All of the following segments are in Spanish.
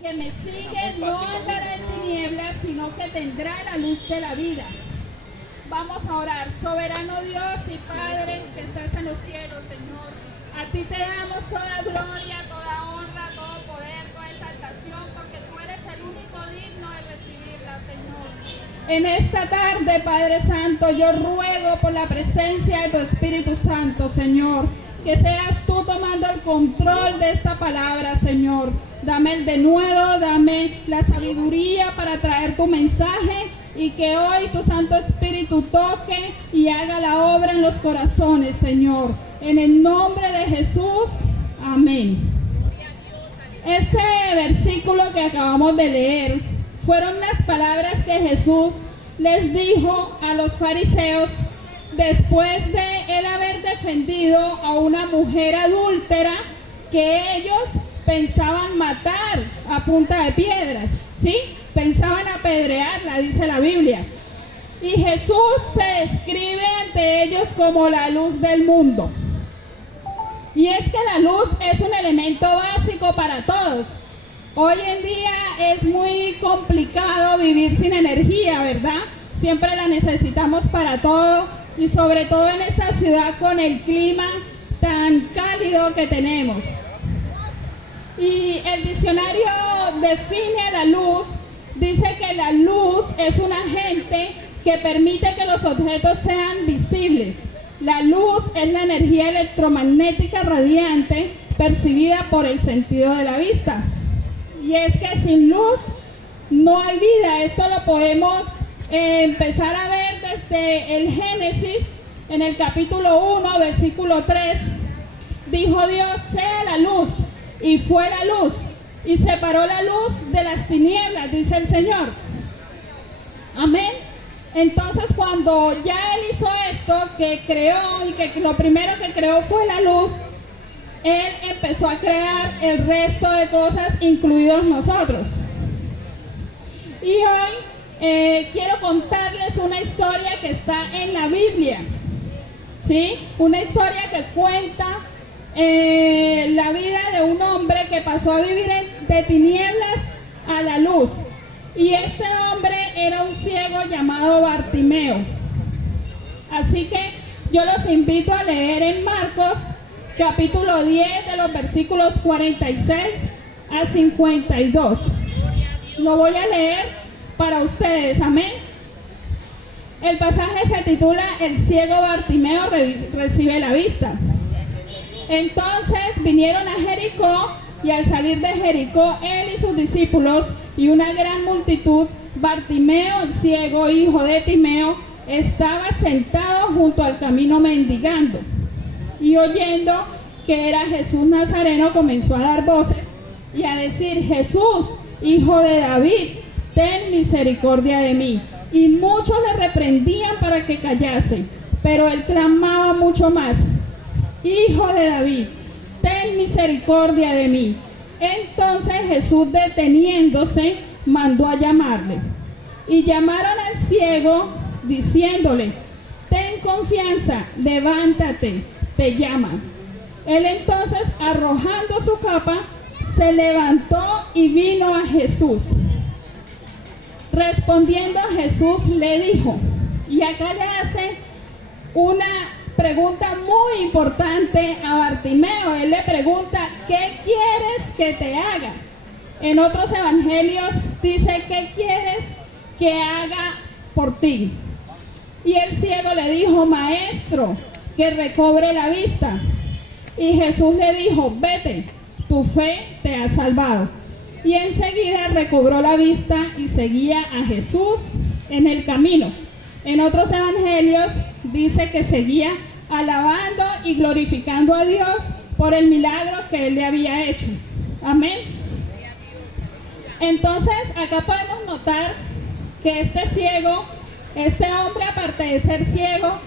Que me sigue no andará en tinieblas, sino que tendrá la luz de la vida. Vamos a orar. Soberano Dios y Padre que estás en los cielos, Señor. A ti te damos toda gloria, toda honra, todo poder, toda exaltación, porque tú eres el único digno de recibirla, Señor. En esta tarde, Padre Santo, yo ruego por la presencia de tu Espíritu Santo, Señor, que seas tú tomando el control de esta palabra, Señor. Dame el denuedo, dame la sabiduría para traer tu mensaje y que hoy tu Santo Espíritu toque y haga la obra en los corazones, Señor. En el nombre de Jesús, amén. Este versículo que acabamos de leer fueron las palabras que Jesús les dijo a los fariseos después de él haber defendido a una mujer adúltera que ellos pensaban matar a punta de piedras, ¿sí? Pensaban apedrearla, dice la Biblia. Y Jesús se describe ante ellos como la luz del mundo. Y es que la luz es un elemento básico para todos. Hoy en día es muy complicado vivir sin energía, ¿verdad? Siempre la necesitamos para todo y sobre todo en esta ciudad con el clima tan cálido que tenemos. Y el diccionario define la luz, dice que la luz es un agente que permite que los objetos sean visibles. La luz es la energía electromagnética radiante percibida por el sentido de la vista. Y es que sin luz no hay vida. Esto lo podemos empezar a ver desde el Génesis, en el capítulo 1, versículo 3. Dijo Dios, sea la luz. Y fue la luz, y separó la luz de las tinieblas, dice el Señor. Amén. Entonces cuando ya Él hizo esto, que creó, y que lo primero que creó fue la luz, Él empezó a crear el resto de cosas, incluidos nosotros. Y hoy quiero contarles una historia que está en la Biblia, ¿sí? Una historia que cuenta la vida de un hombre que pasó a vivir de tinieblas a la luz. Y este hombre era un ciego llamado Bartimeo. Así que yo los invito a leer en Marcos capítulo 10 de los versículos 46 a 52. Lo voy a leer para ustedes, amén. El pasaje se titula El ciego Bartimeo recibe la vista. Entonces vinieron a Jericó, y al salir de Jericó, él y sus discípulos y una gran multitud, Bartimeo, el ciego, hijo de Timeo, estaba sentado junto al camino mendigando. Y oyendo que era Jesús Nazareno, comenzó a dar voces y a decir, Jesús, hijo de David, ten misericordia de mí. Y muchos le reprendían para que callase, pero él clamaba mucho más, Hijo de David, ten misericordia de mí. Entonces Jesús, deteniéndose, mandó a llamarle. Y llamaron al ciego, diciéndole, ten confianza, levántate, te llama. Él entonces, arrojando su capa, se levantó y vino a Jesús. Respondiendo Jesús le dijo, y acá le hace una pregunta muy importante a Bartimeo. Él le pregunta, ¿qué quieres que te haga? En otros evangelios dice, ¿qué quieres que haga por ti? Y el ciego le dijo, maestro, que recobre la vista. Y Jesús le dijo, vete, tu fe te ha salvado. Y enseguida recobró la vista y seguía a Jesús en el camino. En otros evangelios dice que seguía alabando y glorificando a Dios por el milagro que Él le había hecho. Amén. Entonces, acá podemos notar que este ciego, este hombre, aparte de ser ciego,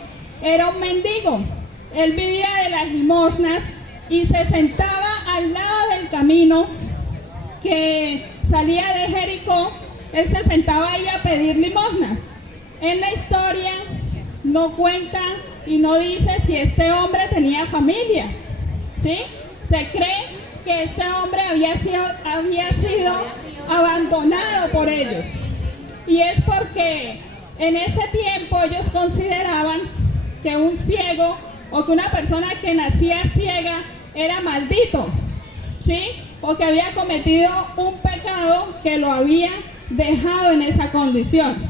era un mendigo. Él vivía de las limosnas y se sentaba al lado del camino que salía de Jericó. Él se sentaba ahí a pedir limosna. En la historia no cuenta y no dice si este hombre tenía familia, ¿sí? Se cree que este hombre había sido perdonado por ellos. Y es porque en ese tiempo ellos consideraban que un ciego o que una persona que nacía ciega era maldito, ¿sí? O que había cometido un pecado que lo había dejado en esa condición.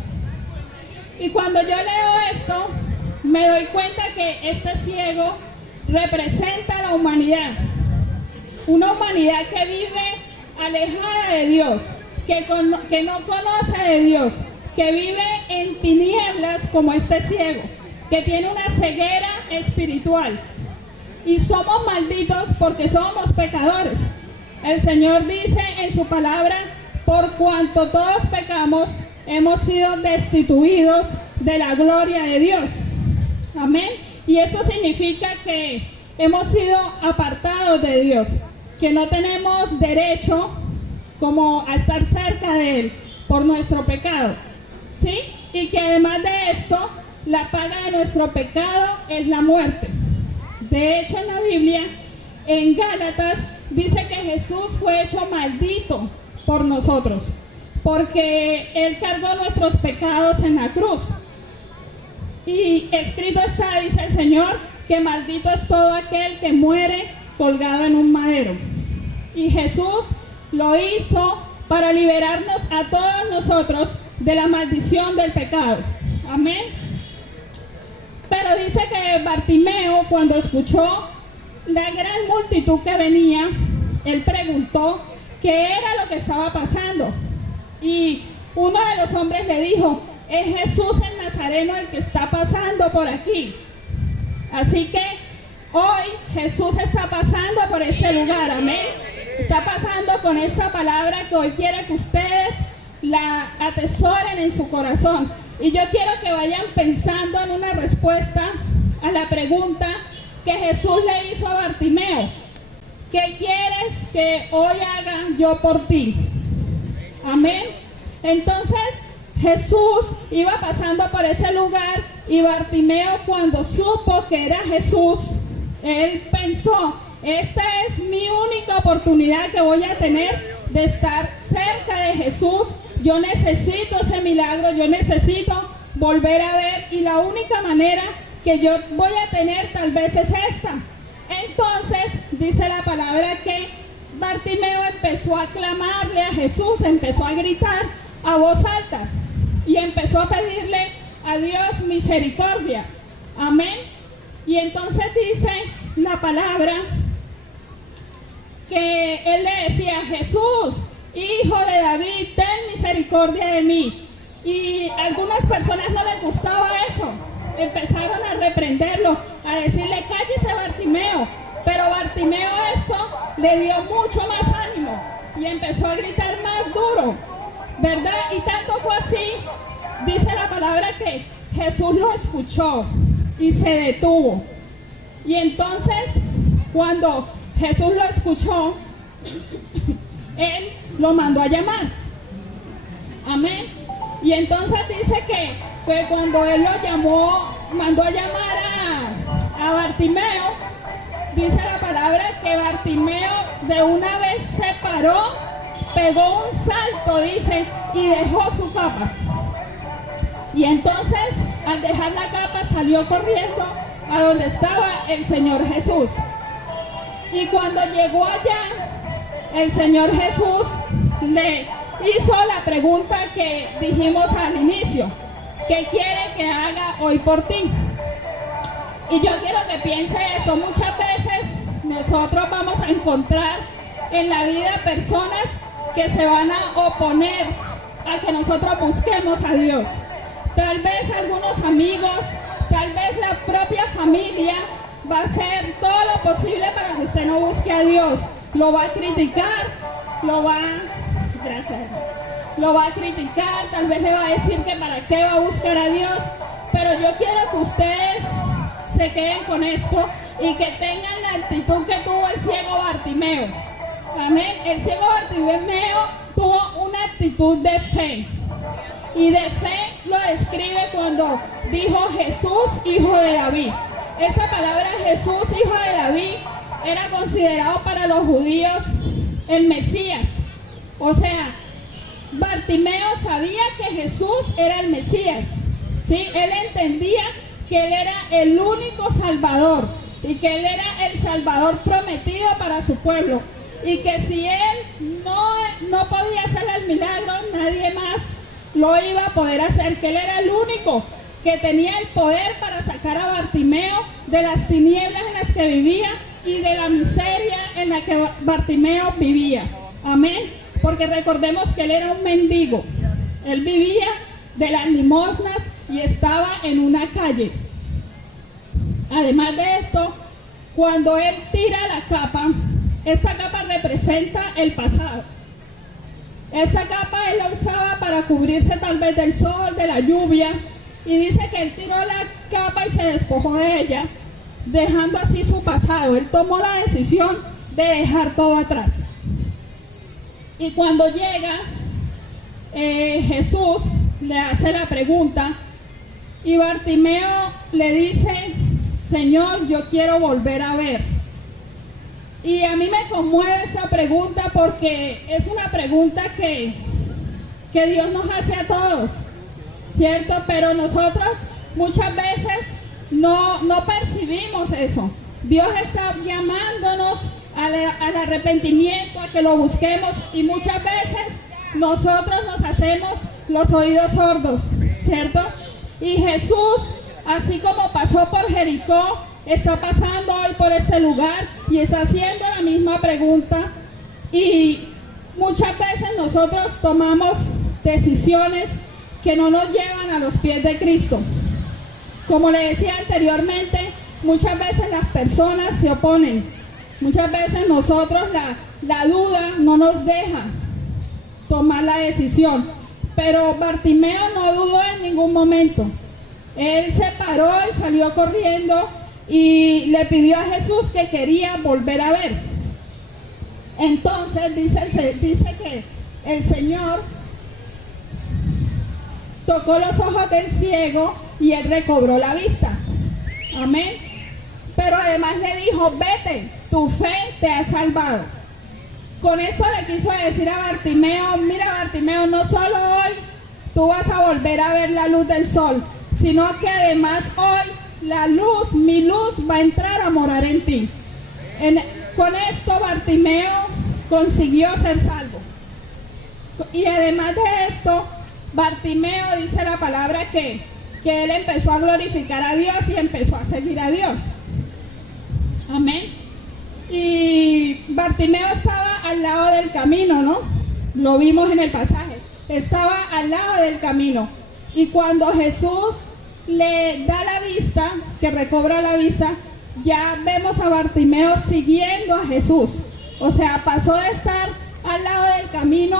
Y cuando yo leo esto, me doy cuenta que este ciego representa a la humanidad. Una humanidad que vive alejada de Dios, que no conoce de Dios, que vive en tinieblas como este ciego, que tiene una ceguera espiritual. Y somos malditos porque somos pecadores. El Señor dice en su palabra, por cuanto todos pecamos, hemos sido destituidos de la gloria de Dios. Amén. Y eso significa que hemos sido apartados de Dios, que no tenemos derecho como a estar cerca de Él por nuestro pecado, ¿sí? Y que además de esto, la paga de nuestro pecado es la muerte. De hecho, en la Biblia, en Gálatas, dice que Jesús fue hecho maldito por nosotros, porque Él cargó nuestros pecados en la cruz. Y escrito está, dice el Señor, que maldito es todo aquel que muere colgado en un madero. Y Jesús lo hizo para liberarnos a todos nosotros de la maldición del pecado. Amén. Pero dice que Bartimeo, cuando escuchó la gran multitud que venía, él preguntó qué era lo que estaba pasando. Y uno de los hombres le dijo, es Jesús el Nazareno el que está pasando por aquí. Así que hoy Jesús está pasando por este lugar, amén. Está pasando con esta palabra que hoy quiere que ustedes la atesoren en su corazón. Y yo quiero que vayan pensando en una respuesta a la pregunta que Jesús le hizo a Bartimeo. ¿Qué quieres que hoy haga yo por ti? Amén. Entonces Jesús iba pasando por ese lugar y Bartimeo, cuando supo que era Jesús, él pensó, esta es mi única oportunidad que voy a tener de estar cerca de Jesús. Yo necesito ese milagro, yo necesito volver a ver, y la única manera que yo voy a tener tal vez es esta. Entonces dice la palabra que Bartimeo empezó a clamarle a Jesús, empezó a gritar a voz alta y empezó a pedirle a Dios misericordia. Amén. Y entonces dice la palabra que él le decía, Jesús, Hijo de David, ten misericordia de mí. Y a algunas personas no les gustaba eso. Empezaron a reprenderlo, a decirle, cállese Bartimeo. Pero Bartimeo eso le dio mucho más ánimo y empezó a gritar más duro, ¿verdad? Y tanto fue así, dice la palabra, que Jesús lo escuchó y se detuvo. Y entonces, cuando Jesús lo escuchó, Él lo mandó a llamar. Amén. Y entonces dice que cuando Él lo llamó, mandó a llamar a Bartimeo, dice la palabra que Bartimeo de una vez se paró, pegó un salto, dice, y dejó su capa. Y entonces, al dejar la capa, salió corriendo a donde estaba el Señor Jesús. Y cuando llegó allá, el Señor Jesús le hizo la pregunta que dijimos al inicio, ¿qué quiere que haga hoy por ti? Y yo quiero que piense eso. Muchas veces nosotros vamos a encontrar en la vida personas que se van a oponer a que nosotros busquemos a Dios. Tal vez algunos amigos, tal vez la propia familia va a hacer todo lo posible para que usted no busque a Dios. Lo va a criticar, lo va a criticar, tal vez le va a decir que para qué va a buscar a Dios. Pero yo quiero que ustedes se queden con esto y que tengan la actitud que tuvo el ciego Bartimeo. Amén. El ciego Bartimeo tuvo una actitud de fe. Y de fe lo describe cuando dijo Jesús, Hijo de David. Esa palabra Jesús, Hijo de David, era considerado para los judíos el Mesías. O sea, Bartimeo sabía que Jesús era el Mesías, ¿sí? Él entendía que Él era el único Salvador y que Él era el Salvador prometido para su pueblo. Y que si Él no podía hacer el milagro, nadie más lo iba a poder hacer, que Él era el único que tenía el poder para sacar a Bartimeo de las tinieblas en las que vivía y de la miseria en la que Bartimeo vivía. Amén. Porque recordemos que él era un mendigo. Él vivía de las limosnas y estaba en una calle. Además de esto, cuando él tira la capa, esta capa representa el pasado. Esta capa él la usaba para cubrirse tal vez del sol, de la lluvia, y dice que él tiró la capa y se despojó de ella, dejando así su pasado. Él tomó la decisión de dejar todo atrás. Y cuando llega, Jesús le hace la pregunta y Bartimeo le dice: Señor, yo quiero volver a ver. Y a mí me conmueve esa pregunta porque es una pregunta que Dios nos hace a todos, ¿cierto? Pero nosotros muchas veces no percibimos eso. Dios está llamándonos al arrepentimiento, a que lo busquemos, y muchas veces nosotros nos hacemos los oídos sordos, ¿cierto? Y Jesús, así como pasó por Jericó, está pasando hoy por este lugar y está haciendo la misma pregunta. Y muchas veces nosotros tomamos decisiones que no nos llevan a los pies de Cristo. Como le decía anteriormente, muchas veces las personas se oponen. Muchas veces nosotros la duda no nos deja tomar la decisión. Pero Bartimeo no dudó en ningún momento. Él se paró y salió corriendo y le pidió a Jesús que quería volver a ver. Entonces dice que el Señor tocó los ojos del ciego y él recobró la vista. Amén. Pero además le dijo: vete, tu fe te ha salvado. Con esto le quiso decir a Bartimeo: mira, Bartimeo, no solo hoy tú vas a volver a ver la luz del sol, sino que además hoy la luz, mi luz, va a entrar a morar en ti. Con esto Bartimeo consiguió ser salvo. Y además de esto, Bartimeo, dice la palabra que él empezó a glorificar a Dios y empezó a seguir a Dios. Amén. Y Bartimeo estaba al lado del camino, ¿no? Lo vimos en el pasaje. Estaba al lado del camino. Y cuando Jesús le da la vista, que recobra la vista, ya vemos a Bartimeo siguiendo a Jesús. O sea, pasó de estar al lado del camino